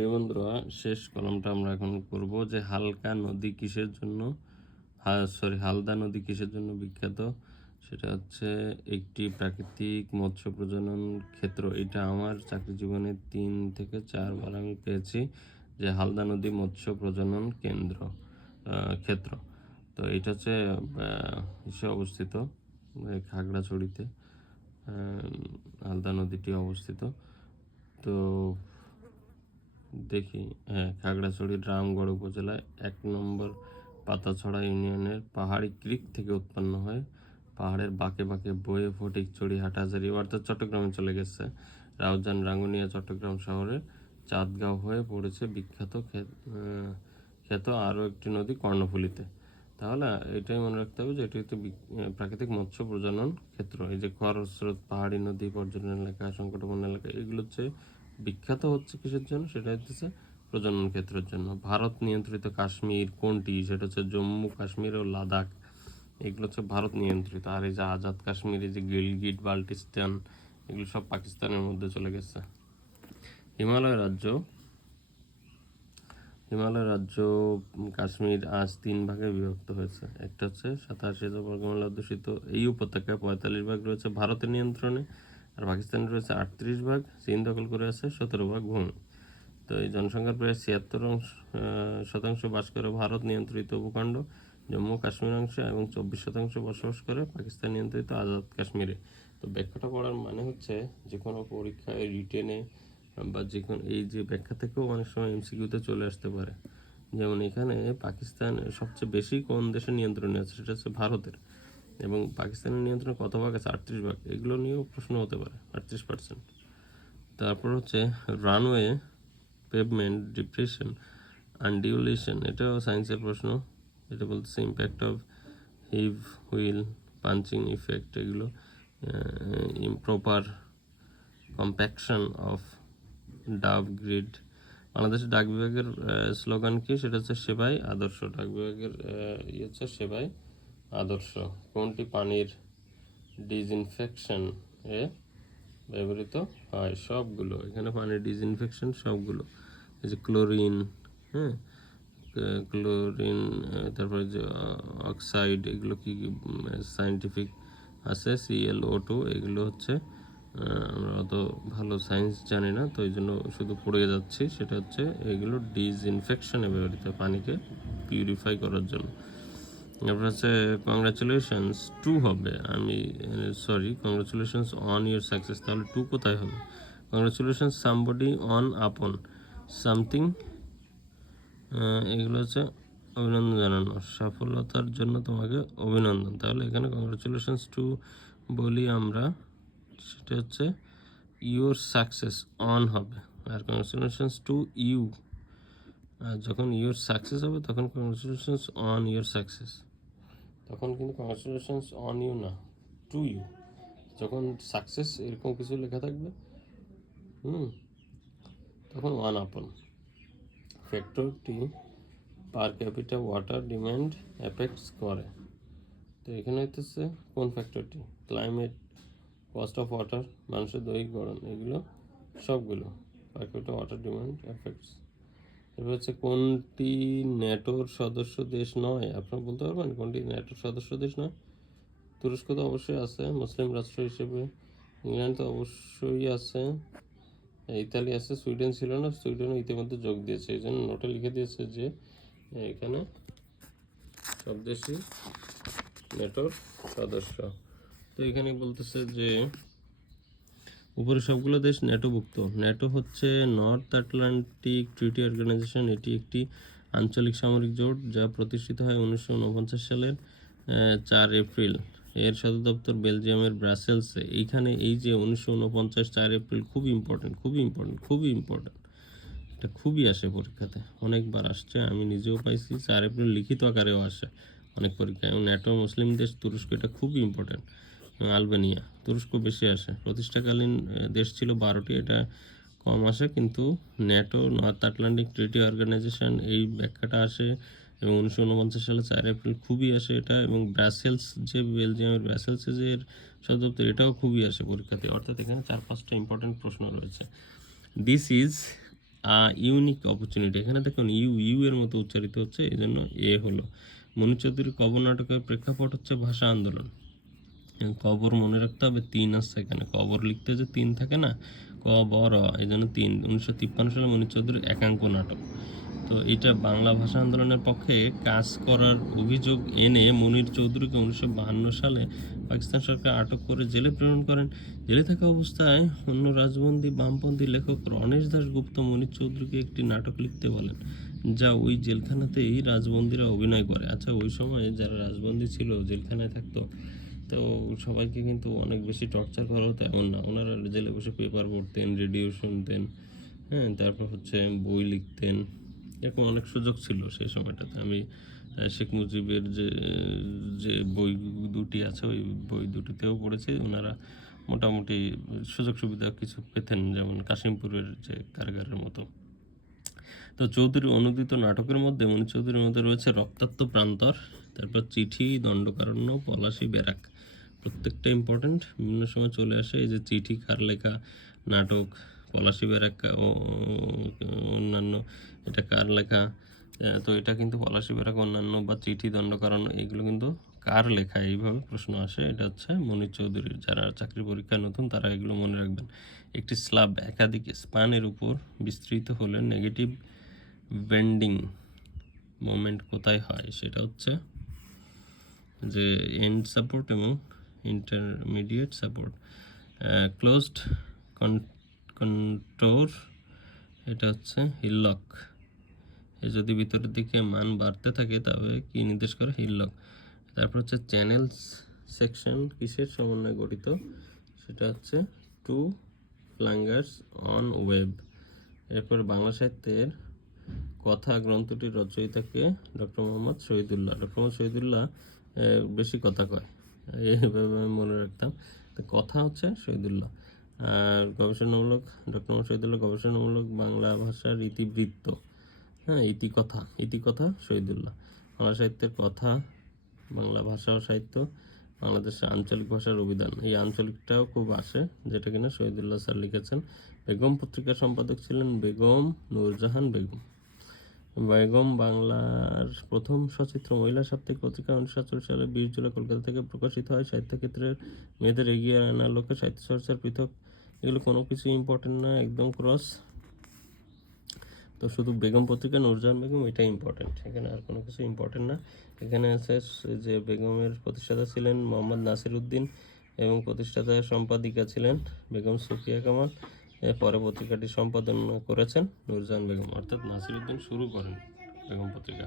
এই বন্ধুরা, শেষ কলামটা আমরা এখন করব যে হালদা নদী কিসের জন্য বিখ্যাত। সেটা হচ্ছে একটি প্রাকৃতিক মৎস্য প্রজনন ক্ষেত্র। এটা আমার চাকরি জীবনে 3 থেকে 4 বার আমি পেয়েছি যে হালদা নদী মৎস্য প্রজনন ক্ষেত্র। তো এটা হচ্ছে ইসে অবস্থিত, খাগড়াছড়িতে হালদা নদীটি অবস্থিত। তো দেখি, হ্যাঁ, খাগড়াছড়ির রামগড় উপজেলায় 1 নম্বর পাতাছড়া ইউনিয়নের পাহাড়ি ক্রিক থেকে উৎপন্ন হয়। পাহাড়ের বাঁকে বাঁকে বয়ে ফটিকছড়ি, হাটহাজারী অর্থাৎ চট্টগ্রামে চলে গেছে। রাউজান, রাঙ্গুনিয়া, চট্টগ্রাম শহরের চাঁদগাঁও হয়ে পড়েছে বিখ্যাত খ্যাত আরও একটি নদী কর্ণফুলীতে। তাহলে এটাই মনে রাখতে হবে যে এটি একটি প্রাকৃতিক মৎস্য প্রজনন ক্ষেত্র। এই যে খরস্রোত, পাহাড়ি নদী, পর্যটন এলাকা, সংকটপূর্ণ এলাকা, এগুলো হচ্ছে বিখ্যাত হচ্ছে কিসের জন্য? সেটা হচ্ছে প্রজনন ক্ষেত্রের জন্য। ভারত নিয়ন্ত্রিত কাশ্মীর কোনটি? সেটা হচ্ছে জম্মু কাশ্মীর ও লাদাখ। এগুলো হচ্ছে ভারত নিয়ন্ত্রিত। আর এই যে আজাদ কাশ্মীর, এই যে গিলগিট বাল্টিস্তান, এগুলো সব পাকিস্তানের মধ্যে চলে গেছে। হিমালয় রাজ্য কাশ্মীর আজ 3 ভাগে বিভক্ত হয়েছে। একটা হচ্ছে 87,000 বর্গমাইল অধ্যুষিত এই উপত্যকায় 45 ভাগ রয়েছে ভারতের নিয়ন্ত্রণে, আর পাকিস্তানের রয়েছে 38 ভাগ। চীন দখল করে আছে 17 ভাগ ভূমি। তো এই জনসংখ্যার প্রায় 76% বাস করে ভারত নিয়ন্ত্রিত ভূখণ্ড জম্মু কাশ্মীর অংশে, এবং 24% বসবাস করে পাকিস্তান নিয়ন্ত্রিত আজাদ কাশ্মীরে। তো ব্যাখ্যাটা পড়ার মানে হচ্ছে যে কোনো পরীক্ষায়, রিটেনে বা যে কোনো এই যে ব্যাখ্যা থেকেও অনেক সময় এমসিকিউতে চলে আসতে পারে। যেমন এখানে পাকিস্তান সবচেয়ে বেশি কোন দেশের নিয়ন্ত্রণে আছে? সেটা হচ্ছে ভারতের। এবং পাকিস্তানের নিয়ন্ত্রণে কত ভাগ আছে? 38 ভাগ। এগুলো নিয়েও প্রশ্ন হতে পারে, 38%। তারপর হচ্ছে রানওয়ে, পেভমেন্ট, ডিপ্রেশন, আনডিউলেশন, এটাও সায়েন্সের প্রশ্ন। এটা বলতেছে impact of heavy wheel, punching effect, এগুলো improper compaction of dub grid. বাংলাদেশের ডাক বিভাগের স্লোগান কি? সেটা হচ্ছে সেবাই আদর্শ। ডাক বিভাগের হচ্ছে সেবাই আদর্শ। কোনটি পানির ডিসইনফেকশন এ ব্যবহৃত হয়? সবগুলো। এখানে পানির ডিসইনফেকশন সবগুলো। এই যে ক্লোরিন, হ্যাঁ, ক্লোরিন, তারপরে যে অক্সাইড, এগুলো কি সায়েন্টিফিক আছে। ClO2, এগুলো হচ্ছে আমরা অত ভালো সায়েন্স জানি না, তো এই জন্য শুধু পড়ে যাচ্ছি। সেটা হচ্ছে এগুলো ডিসইনফেকশনে ব্যবহৃত, পানিকে পিউরিফাই করার জন্য। তারপর হচ্ছে কংগ্রাচুলেশনস টু হবে, কংগ্রাচুলেশনস অন ইউর সাকসেস। তাহলে টু কোথায় হবে? কংগ্রাচুলেশনস সামবডি অন আপন সামথিং, এগুলো হচ্ছে অভিনন্দন জানানো, সফলতার জন্য তোমাকে অভিনন্দন। তাহলে এখানে কংগ্রাচুলেশনস টু বলি আমরা, সেটা হচ্ছে ইউর সাকসেস অন হবে। আর কংগ্রাচুলেশনস টু ইউ, আর যখন ইউর সাকসেস হবে তখন কংগ্রাচুলেশনস অন ইউর সাকসেস। তখন কিন্তু কংগ্রাচুলেশনস অন ইউ না, টু ইউ। যখন সাকসেস এরকম কিছু লেখা থাকবে, তখন ওয়ান আপন। ফ্যাক্টরটি পার ক্যাপিটা ওয়াটার ডিমান্ড অ্যাফেক্টস করে। তো এখানে হচ্ছে কোন ফ্যাক্টরটি? ক্লাইমেট, কস্ট অফ ওয়াটার, মানুষের দৈহিক গড়ন, এগুলো সবগুলো পার ক্যাপিটা ওয়াটার ডিমান্ড অ্যাফেক্টস। এবার হচ্ছে কোনটি ন্যাটোর সদস্য দেশ নয়? আপনারা বলতে পারবেন কোনটি ন্যাটোর সদস্য দেশ নয়? তুরস্ক তো অবশ্যই আছে মুসলিম রাষ্ট্র হিসেবে, ইংল্যান্ড তো অবশ্যই আছে, ইতালি আছে, সুইডেন ছিল না, সুইডেনও ইতিমধ্যে যোগ দিয়েছে। এই জন্য নোটে লিখে দিয়েছে যে এখানে সব দেশই ন্যাটোর সদস্য। তো এখানে বলতেছে যে উপরে সবগুলো দেশ ন্যাটোভুক্ত। ন্যাটো হচ্ছে নর্থ আটলান্টিক ট্রিটি অর্গানাইজেশন। এটি একটি আঞ্চলিক সামরিক জোট যা প্রতিষ্ঠিত হয় 1949 সালের 4 এপ্রিল। এর সদর দপ্তর বেলজিয়ামের ব্রাসেলসে। এইখানে এই যে 1949 4 এপ্রিল খুবই ইম্পর্টেন্ট। এটা খুবই আসে পরীক্ষাতে, অনেকবার আসছে, আমি নিজেও পাইছি। 4 এপ্রিল লিখিত আকারেও আসে অনেক পরীক্ষায়। এবং ন্যাটো মুসলিম দেশ তুরস্ক, এটা খুবই ইম্পর্টেন্ট। আলবেনিয়া, তুরস্ক বেশি আসে। প্রতিষ্ঠাকালীন দেশ ছিল 12টি, এটা কম আসে। কিন্তু NATO, north Atlantic treaty organization, এই ব্যাখ্যাটা আসে। এবং 1949 সালে 4 এপ্রিল খুবই আসে এটা। এবং ব্রাসেলস, যে বেলজিয়ামের ব্রাসেলসে যে সদর দপ্তর, এটাও খুবই আসে পরীক্ষাতে। অর্থাৎ এখানে 4-5টা ইম্পর্টেন্ট প্রশ্ন রয়েছে। দিস ইজ ইউনিক অপরচুনিটি, এখানে দেখুন ইউ এর মতো উচ্চারিত হচ্ছে, এই জন্য এ হলো। মনির চৌধুরীর কবর নাটকের প্রেক্ষাপট হচ্ছে ভাষা আন্দোলন। কবর মনে রাখতে হবে 3 আসছে এখানে, কবর লিখতে যে 3 থাকে না, ক ব র, এই জন্য 3। 1953 সালে মনির চৌধুরীর একাঙ্ক নাটক। তো এটা বাংলা ভাষা আন্দোলনের পক্ষে কাজ করার অভিযোগ এনে মনির চৌধুরীকে 1952 সালে পাকিস্তান সরকার আটক করে জেলে প্রেরণ করেন। জেলে থাকা অবস্থায় অন্য রাজবন্দী বামপন্থী লেখক রণেশ দাশগুপ্ত মনির চৌধুরীকে একটি নাটক লিখতে বলেন, যা ওই জেলখানাতেই রাজবন্দীরা অভিনয় করে। আচ্ছা, ওই সময় যারা রাজবন্দী ছিল, জেলখানায় থাকতো, তো সবাইকে কিন্তু অনেক বেশি টর্চার করা হতো এমন না, ওনারা জেলে বসে পেপার পড়তেন, রেডিও শুনতেন, হ্যাঁ, তারপর হচ্ছে বই লিখতেন, এরকম অনেক সুযোগ ছিল সেই সময়টাতে। আমি শেখ মুজিবের যে যে বই দুটি আছে, ওই বই দুটিতেও পড়েছি, ওনারা মোটামুটি সুযোগ সুবিধা কিছু পেতেন, যেমন কাশিমপুরের যে কারাগারের মতো। তো চৌধুরী অনুদিত নাটকের মধ্যে মনির চৌধুরীর মধ্যে রয়েছে রক্তাক্ত প্রান্তর, তারপর চিঠি, দণ্ডকারণ্য, পলাশী, ব্যারাক, প্রত্যেকটা ইম্পর্টেন্ট, বিভিন্ন সময় চলে আসে। এই যে চিঠি কার লেখা নাটক, পলাশী, ব্যারাক ও অন্যান্য, এটা কার লেখা? তো এটা কিন্তু পলাশী, ব্যারাক, অন্যান্য বা চিঠি, দণ্ডকারণ্য, এগুলো কিন্তু কার লেখা, এইভাবে প্রশ্ন আসে। এটা হচ্ছে মনির চৌধুরীর। যারা চাকরি পরীক্ষায় নতুন তারা এগুলো মনে রাখবেন। একটি স্ল্যাব একাধিক স্প্যানের উপর বিস্তৃত হলে নেগেটিভ বেন্ডিং মোমেন্ট কোথায় হয়? সেটা হচ্ছে যে এন্ড সাপোর্ট এবং ইন্টারমিডিয়েট সাপোর্ট। ক্লোজড কন্ট্রোর, এটা হচ্ছে হিললক। যদি ভিতরের দিকে মান বাড়তে থাকে তবে কি নির্দেশ করে? হিললক। তারপর হচ্ছে চ্যানেল সেকশন কিসের সমন্বয়ে গঠিত? সেটা হচ্ছে টু ফ্ল্যাঙ্গার্স অন ওয়েব। এরপর বাংলা সাহিত্যের কথা গ্রন্থটির রচয়িতাকে? ডক্টর মোহাম্মদ শহীদুল্লাহ। ডক্টর মোহাম্মদ শহীদুল্লাহ বেশি কথা কয়, এইভাবে আমি মনে রাখতাম। তো কথা হচ্ছে শহীদুল্লাহ। আর গবেষণামূলক, ডক্টর মোহাম্মদ শহীদুল্লাহ গবেষণামূলক বাংলা ভাষার ইতিবৃত্ত, হ্যাঁ, ইতিকথা শহীদুল্লাহ। বাংলা সাহিত্যের কথা, বাংলা ভাষা ও সাহিত্য, বাংলাদেশের আঞ্চলিক ভাষার অভিধান, এই আঞ্চলিকটাও খুব আসে, যেটা কিনা শহীদুল্লাহ স্যার লিখেছেন। বেগম পত্রিকার সম্পাদক ছিলেন বেগম নূরজাহান বেগম। বেগম বাংলার প্রথম সচিত্র মহিলা সাপ্তাহিক পত্রিকা 1947 সালে 20 জুলাই কলকাতা থেকে প্রকাশিত হয়। সাহিত্যক্ষেত্রের মেয়েদের এগিয়ে আনার লক্ষ্যে সাহিত্য চর্চার পৃথক, এগুলো কোনো কিছু ইম্পর্টেন্ট না, একদম ক্রস। তো শুধু বেগম পত্রিকা, নূরজাহান বেগম, এটা ইম্পর্টেন্ট, এখানে আর কোনো কিছু ইম্পর্টেন্ট না। এখানে আছে যে বেগমের প্রতিষ্ঠাতা ছিলেন মোহাম্মদ নাসির উদ্দিন এবং প্রতিষ্ঠাতা সম্পাদিকা ছিলেন বেগম সুফিয়া কামাল। পরে পত্রিকাটি সম্পাদন করেছেন নূরজাহান বেগম, অর্থাৎ নাসির উদ্দিন শুরু করেন বেগম পত্রিকা।